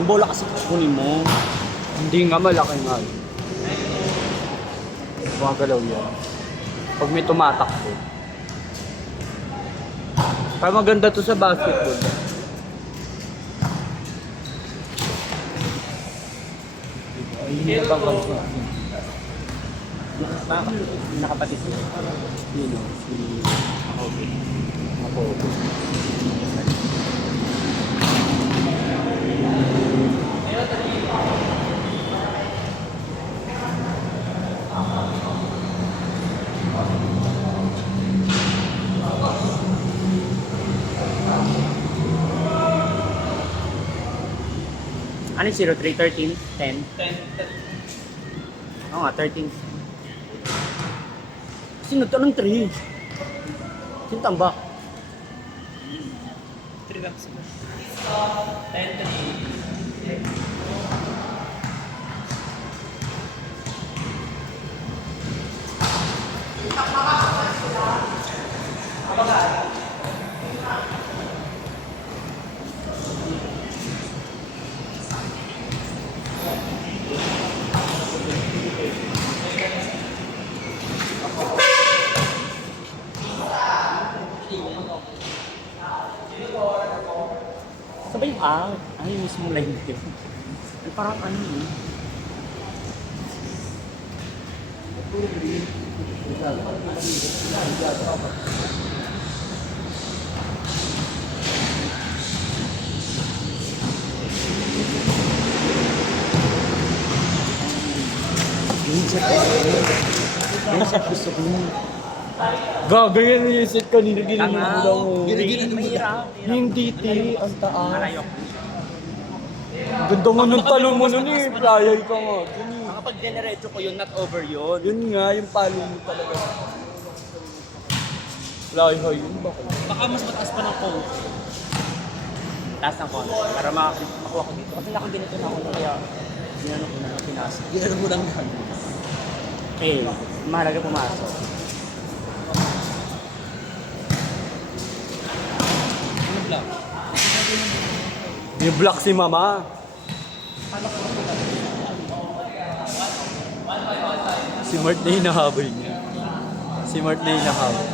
Yung bola kasi kunin mo. Hindi nga, malaki nga. Gumagalaw yan. Pag may tumatakbo. Kaya maganda to sa basketball. Ay, nakapag siya. Nakapatid ko. Yun o, si Ako. Ano yung 03? 13? 10? 10. Oo nga, 13. Sino to? Anong 3? Sino tambak? 3 lang sila. 10, 3. Sabay yung ay mismo line yun. Ay parang ano yun. Ano sa gusto ko yun? Gagayan na yung set kanina, ginagawa mo. Mahirap. Hindi, te. Ang taas. Malayok. Ganda nga ng talong mo nun eh. Playay ka nga. Kapag generecho ko yun, not over yun. Yun nga, yung palo mo talaga. Playay yun ba? Baka mas mataas pa ng phone. Taas ng phone. Para makuha ko dito. Kasi nakaganito na ako kaya ginano ko na pinasok. Ginano mo lang yan. Eh, mahalaga pumasok. Ano block? Yung block si mama. Si Mart na hinahabol niya. Si Mart na hinahabol.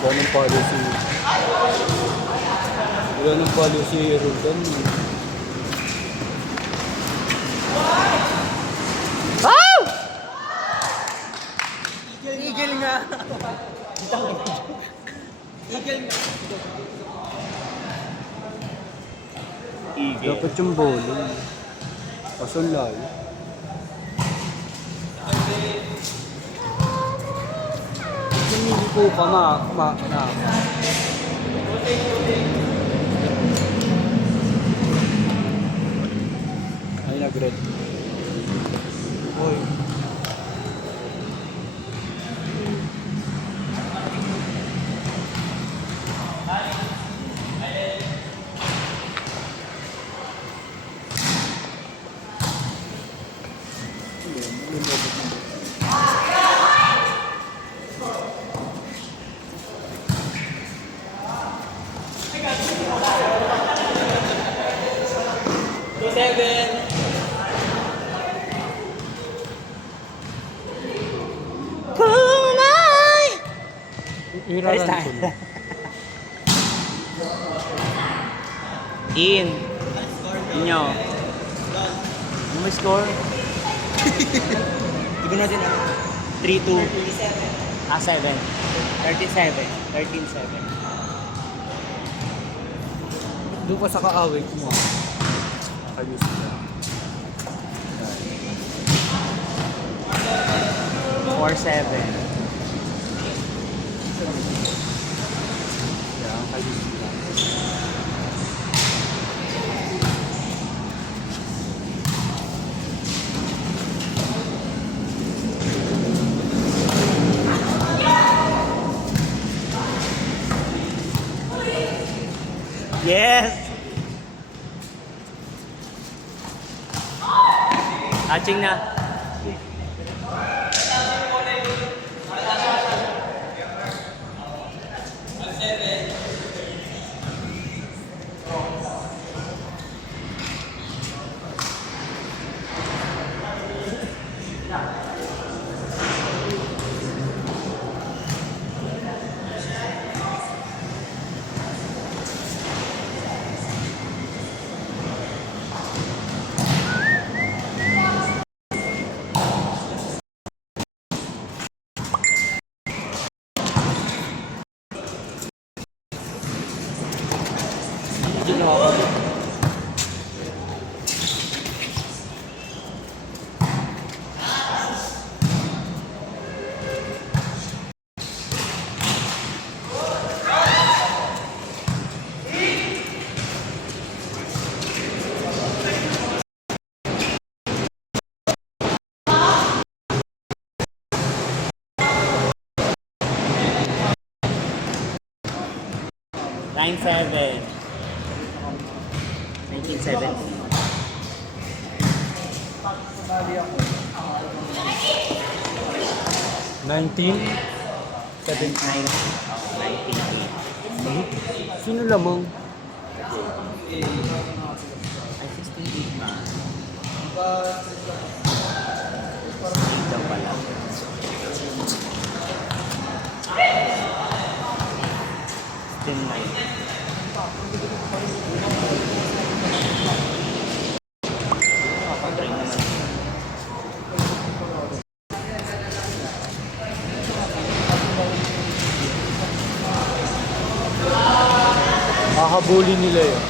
Wala nang palo si... Wala nang palo si Roldan. Igil nga! Igil nga! Igil. Dapat yung bolo. Kaso layo. Hindi po pa na. Ay, nag-red. Oy. Iraran ko na. In. Inyo. Ano may score? Tignan natin ano. 3-2. 7. 13-7. 13-7. Doon pa sa kaaway ko mo. Ayos na. 4-7. Yan, ayos na. Yes! Hatching na. Hindi na ako. Nine seven. 1970. 1980. Sino lamang? Ay, 16 na. Ito pala. 16 Papag-train naman. Hahabulin nila yun.